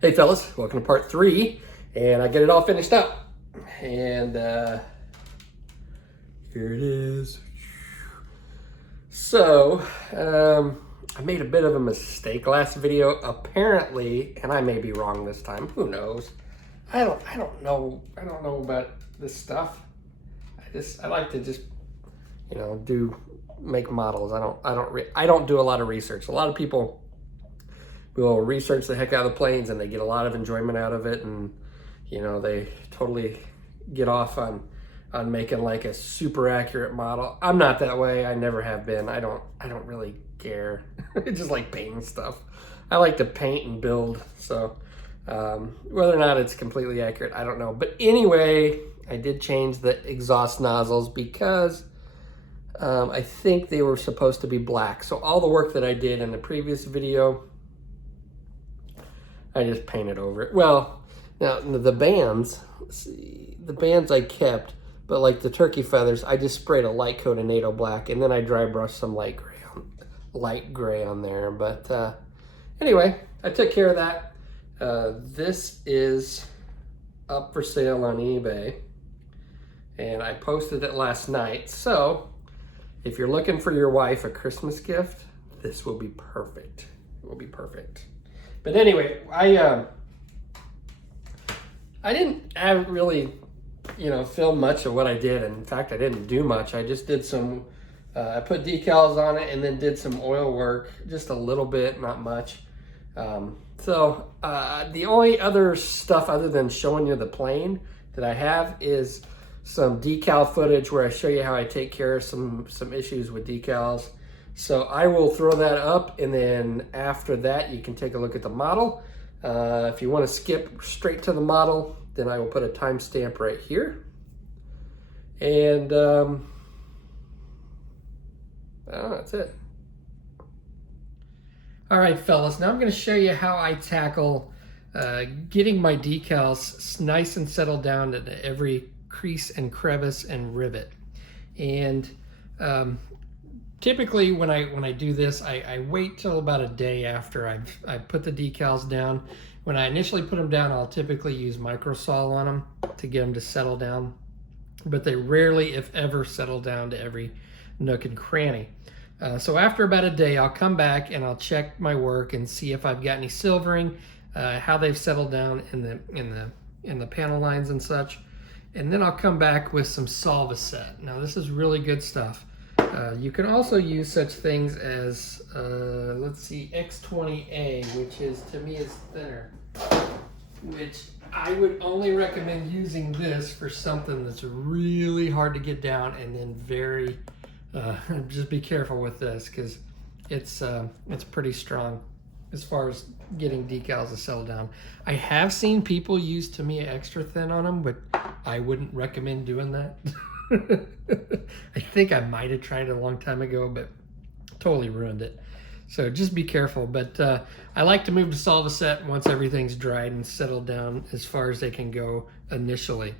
Hey fellas, welcome to part 3, and I get it all finished up. And here it is. So, I made a bit of a mistake last video, apparently, and I may be wrong this time. Who knows? I don't know about this stuff. I like to just, make models. I don't do a lot of research. A lot of people will research the heck out of the planes and they get a lot of enjoyment out of it, and they totally get off on making like a super accurate model. I'm not that way. I never have been. I don't really care. I just like painting stuff. I like to paint and build. So whether or not it's completely accurate, I don't know. But anyway, I did change the exhaust nozzles because I think they were supposed to be black. So all the work that I did in the previous video, I just painted over it. Well, now the bands, the bands I kept, but like the turkey feathers, I just sprayed a light coat of NATO black, and then I dry brushed some light gray on there. But anyway, I took care of that. This is up for sale on eBay, and I posted it last night. So if you're looking for your wife a Christmas gift, this will be perfect. It will be perfect. But anyway, I didn't really, film much of what I did. In fact, I didn't do much. I just did some, I put decals on it and then did some oil work, just a little bit, not much. So the only other stuff other than showing you the plane that I have is some decal footage where I show you how I take care of some issues with decals. So I will throw that up, and then after that you can take a look at the model. If you want to skip straight to the model, then I will put a timestamp right here. And that's it. All right, fellas, now I'm going to show you how I tackle getting my decals nice and settled down into every crease and crevice and rivet. And typically when I do this, I wait till about a day after I've put the decals down. When I initially put them down, I'll typically use microsol on them to get them to settle down, but they rarely, if ever, settle down to every nook and cranny. So after about a day, I'll come back and I'll check my work and see if I've got any silvering, how they've settled down in the panel lines and such. And then I'll come back with some Solvaset. Now this is really good stuff. You can also use such things as, let's see, X20A, which is, to me, is thinner, which I would only recommend using this for something that's really hard to get down, and then very, just be careful with this because it's pretty strong as far as getting decals to settle down. I have seen people use Tamiya extra thin on them, but I wouldn't recommend doing that. I think I might have tried it a long time ago, but totally ruined it. So just be careful. But I like to move to Solvaset once everything's dried and settled down as far as they can go initially.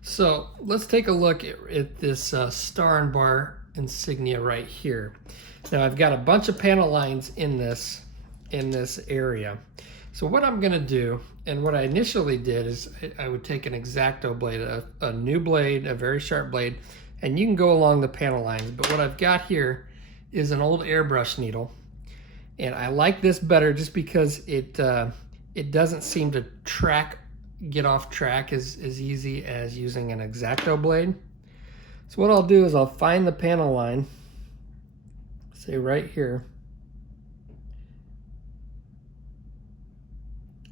So let's take a look at this star and bar insignia right here. Now I've got a bunch of panel lines in this area. So what I'm going to do, and what I initially did, is I would take an X-Acto blade, a new blade, a very sharp blade, and you can go along the panel lines. But what I've got here is an old airbrush needle, and I like this better just because it doesn't seem to get off track as easy as using an X-Acto blade. So what I'll do is I'll find the panel line, say right here,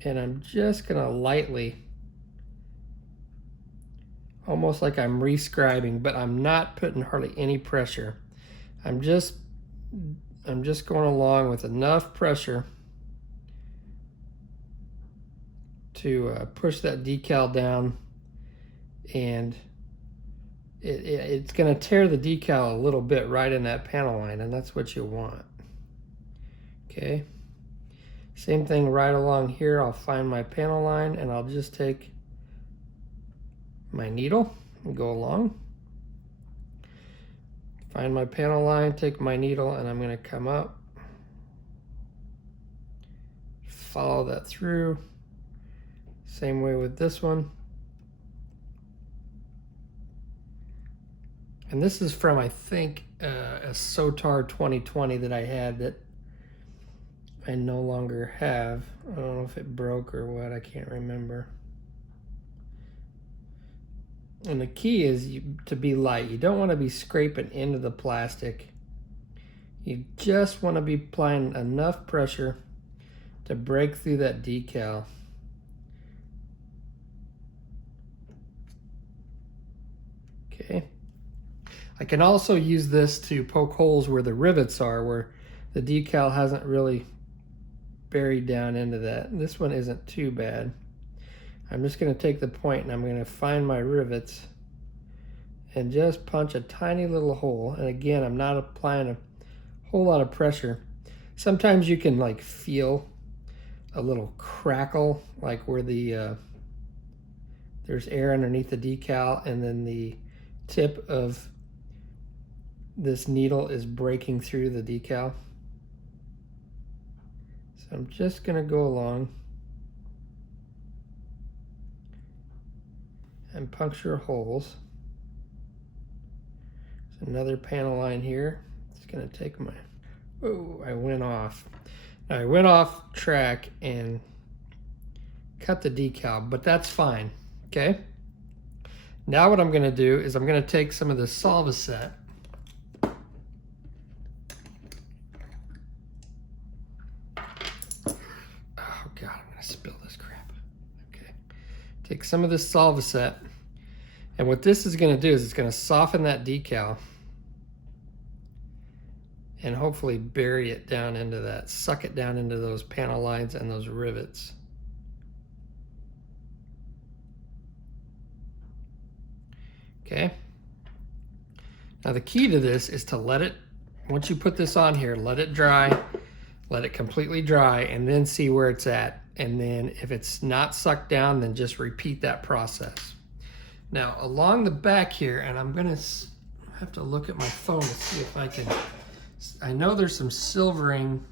and I'm just gonna lightly, almost like I'm rescribing, but I'm not putting hardly any pressure. I'm just going along with enough pressure to push that decal down, and it's gonna tear the decal a little bit right in that panel line, and that's what you want. Okay. Same thing right along here. I'll find my panel line and I'll just take my needle and go along. Find my panel line, take my needle, and I'm going to come up follow that through. Same way with this one. And this is from, I think, a Sotar 2020 that I had that I no longer have. I don't know if it broke or what, I can't remember. And the key is to be light. You don't want to be scraping into the plastic. You just want to be applying enough pressure to break through that decal. Okay. I can also use this to poke holes where the rivets are, where the decal hasn't really buried down into that. This one isn't too bad. I'm just going to take the point and I'm going to find my rivets and just punch a tiny little hole. And again, I'm not applying a whole lot of pressure. Sometimes you can like feel a little crackle, like where the there's air underneath the decal and then the tip of this needle is breaking through the decal. So I'm just going to go along and puncture holes. There's another panel line here. It's going to take my, oh, I went off. Now I went off track and cut the decal, but that's fine, okay? Now what I'm going to do is I'm going to take some of the Solvaset. Oh God, I'm going to spill this crap. Okay, take some of this Solvaset, and what this is going to do is it's going to soften that decal and hopefully bury it down into that, suck it down into those panel lines and those rivets. Okay. Now the key to this is to let it, once you put this on here, let it dry, let it completely dry, and then see where it's at. And then if it's not sucked down, then just repeat that process. Now along the back here, and I'm gonna have to look at my phone to see if I can, I know there's some silvering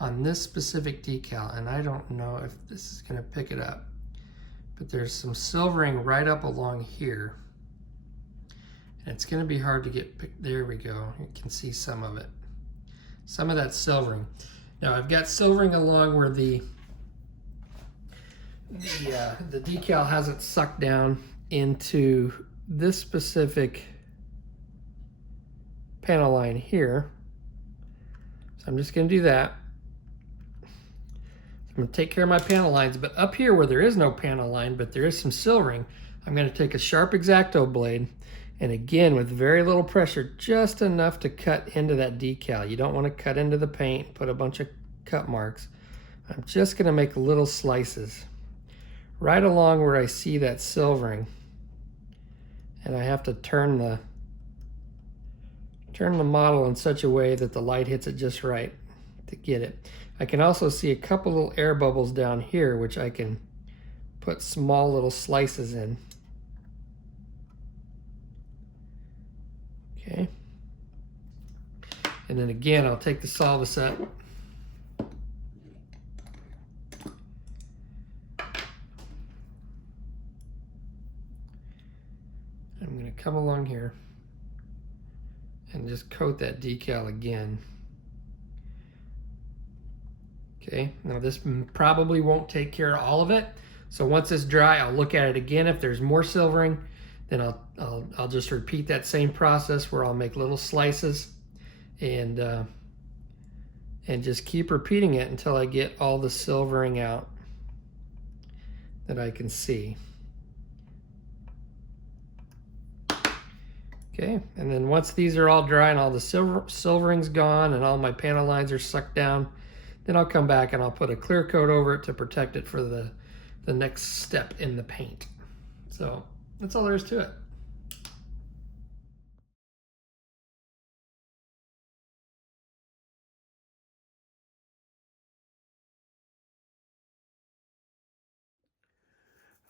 on this specific decal, and I don't know if this is gonna pick it up, but there's some silvering right up along here. And it's gonna be hard to get picked. There we go, you can see some of it. Some of that silvering. Now I've got silvering along where the decal hasn't sucked down into this specific panel line here. So I'm just going to do that. I'm going to take care of my panel lines, but up here where there is no panel line, but there is some silvering, I'm going to take a sharp X-Acto blade, and again with very little pressure, just enough to cut into that decal. You don't want to cut into the paint, put a bunch of cut marks. I'm just going to make little slices right along where I see that silvering, and I have to turn the model in such a way that the light hits it just right to get it. I can also see a couple little air bubbles down here, which I can put small little slices in. Okay. And then again, I'll take the Solvaset. I'm going to come along here and just coat that decal again. Okay, now this probably won't take care of all of it. So once it's dry, I'll look at it again. If there's more silvering, then I'll just repeat that same process where I'll make little slices and just keep repeating it until I get all the silvering out that I can see. Okay, and then once these are all dry and all the silvering's gone and all my panel lines are sucked down, then I'll come back and I'll put a clear coat over it to protect it for the next step in the paint. So that's all there is to it.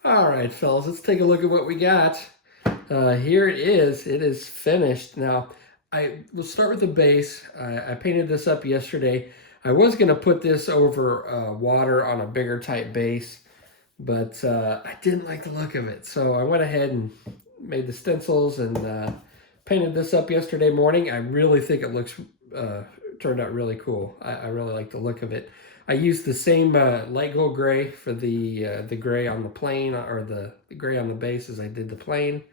All right, fellas, let's take a look at what we got. Here it is finished. Now, we'll start with the base. I painted this up yesterday. I was going to put this over water on a bigger type base, but I didn't like the look of it. So I went ahead and made the stencils and painted this up yesterday morning. I really think it looks turned out really cool. I really like the look of it. I used the same light gold gray for the gray on the plane, or the gray on the base, as I did the plane.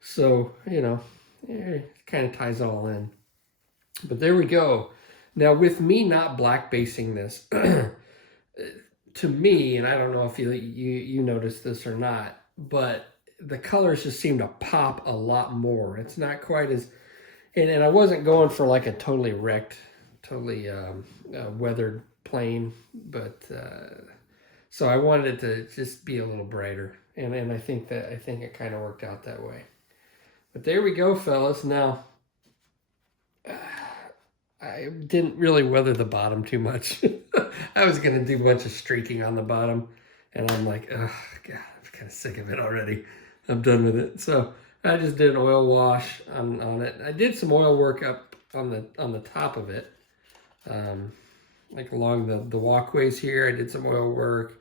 So, you know, it kind of ties it all in. But there we go. Now, with me not black basing this, to me, and I don't know if you noticed this or not, but the colors just seem to pop a lot more. It's not quite as, and I wasn't going for like a totally wrecked, totally weathered plane, but so I wanted it to just be a little brighter, and I think it kind of worked out that way. But there we go, fellas. Now, I didn't really weather the bottom too much. I was going to do a bunch of streaking on the bottom, and I'm like, oh, God, I'm kind of sick of it already. I'm done with it. So I just did an oil wash on it. I did some oil work up on the top of it, like along the walkways here. I did some oil work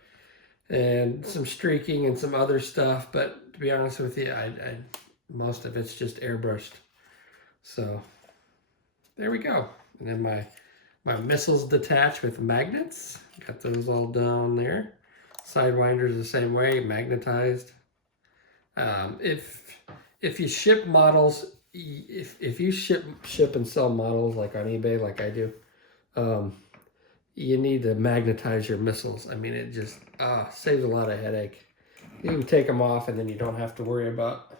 and some streaking and some other stuff. But to be honest with you, I most of it's just airbrushed. So there we go. And then my missiles detach with magnets. Got those all down there. Sidewinders the same way, magnetized. If you ship models, if you ship and sell models like on eBay, like I do, you need to magnetize your missiles. I mean, it just saves a lot of headache. You can take them off, and then you don't have to worry about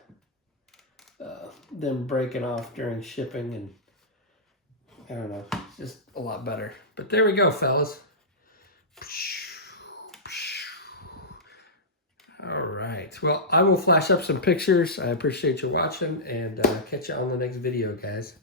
them breaking off during shipping, and I don't know, it's just a lot better. But there we go, fellas. All right. Well, I will flash up some pictures. I appreciate you watching, and catch you on the next video, guys.